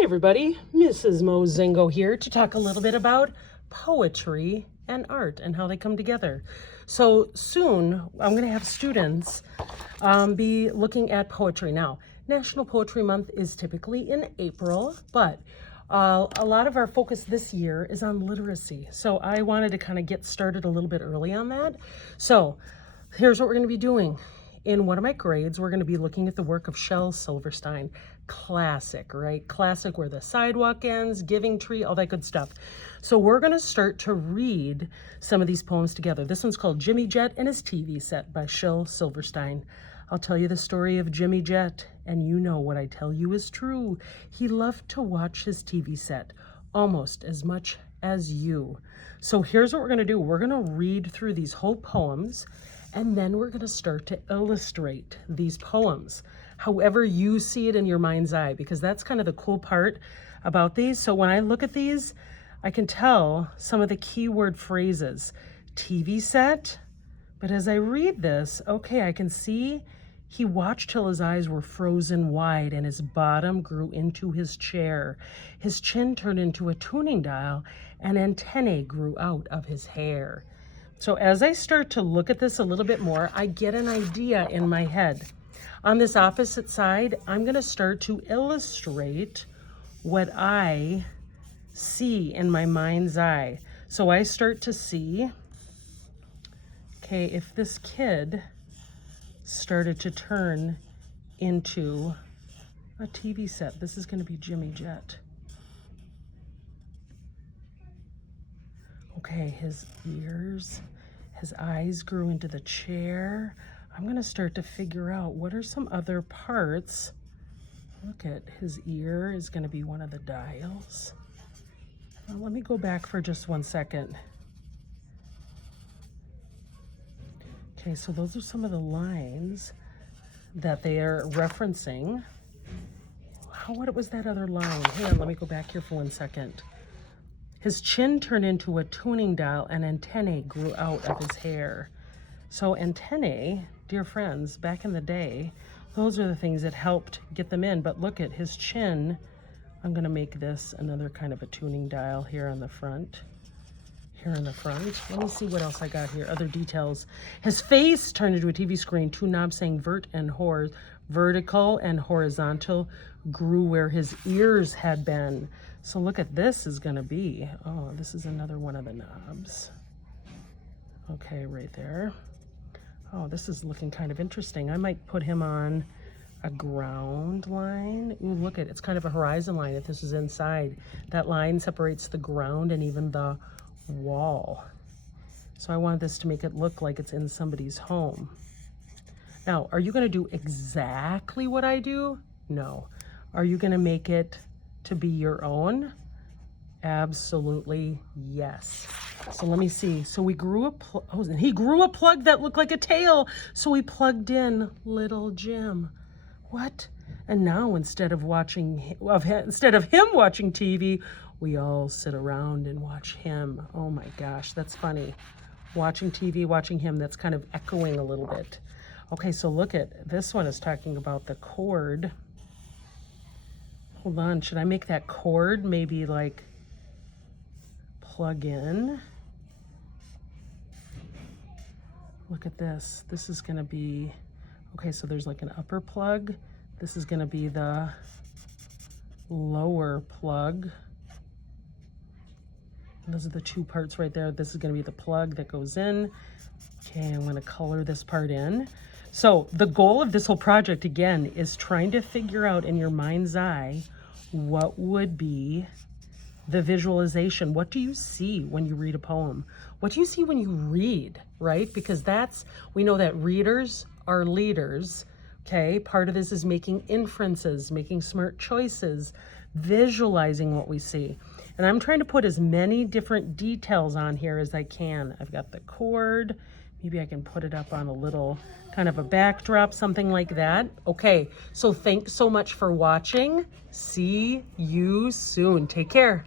Hi everybody, Mrs. Mozingo here to talk a little bit about poetry and art and how they come together. So soon I'm going to have students be looking at poetry. Now, National Poetry Month is typically in April, but a lot of our focus this year is on literacy. So I wanted to kind of get started a little bit early on that. So here's what we're going to be doing. In one of my grades, we're going to be looking at the work of Shel Silverstein. Classic, right? Classic, Where the Sidewalk Ends, Giving Tree, all that good stuff. So we're going to start to read some of these poems together. This one's called Jimmy Jet and His TV Set by Shel Silverstein. I'll tell you the story of Jimmy Jet, and you know what I tell you is true. He loved to watch his TV set almost as much as you. So here's what we're going to do. We're going to read through these whole poems, and then we're going to start to illustrate these poems however you see it in your mind's eye, because that's kind of the cool part about these. So when I look at these, I can tell some of the keyword phrases. TV set, but as I read this, okay, I can see he watched till his eyes were frozen wide and his bottom grew into his chair. His chin turned into a tuning dial and antennae grew out of his hair. So as I start to look at this a little bit more, I get an idea in my head. On this opposite side, I'm going to start to illustrate what I see in my mind's eye. So I start to see, okay, if this kid started to turn into a TV set, this is going to be Jimmy Jet. Okay, his ears, his eyes grew into the chair. I'm going to start to figure out what are some other parts. Look at his ear is going to be one of the dials. Now, let me go back for just 1 second. Okay, so those are some of the lines that they are referencing. What was that other line? Hang on, let me go back here for 1 second. His chin turned into a tuning dial and antennae grew out of his hair. So antennae, dear friends, back in the day, those are the things that helped get them in. But look at his chin. I'm going to make this another kind of a tuning dial here on the front. Here in the front. Let me see what else I got here. Other details. His face turned into a TV screen. Two knobs saying vertical and horizontal grew where his ears had been. So look at this is going to be, oh, this is another one of the knobs. Okay, right there. Oh, this is looking kind of interesting. I might put him on a ground line. Ooh, look at it. It's kind of a horizon line if this is inside. That line separates the ground and even the wall. So I want this to make it look like it's in somebody's home. Now, are you going to do exactly what I do? No. Are you going to make it to be your own? Absolutely yes. So let me see. So we grew he grew a plug that looked like a tail. So we plugged in little Jim. What? And now instead of him watching TV, we all sit around and watch him. Oh my gosh, that's funny. Watching TV, watching him, that's kind of echoing a little bit. Okay, so look at this one is talking about the cord. Hold on, should I make that cord maybe like plug in? Look at this. This is going to be, okay, so there's like an upper plug. This is going to be the lower plug. And those are the two parts right there. This is going to be the plug that goes in. Okay, I'm going to color this part in. So the goal of this whole project, again, is trying to figure out in your mind's eye what would be the visualization. What do you see when you read a poem? What do you see when you read, right? Because we know that readers are leaders, okay? Part of this is making inferences, making smart choices, visualizing what we see. And I'm trying to put as many different details on here as I can. I've got the cord. Maybe I can put it up on a little kind of a backdrop, something like that. Okay, so thanks so much for watching. See you soon. Take care.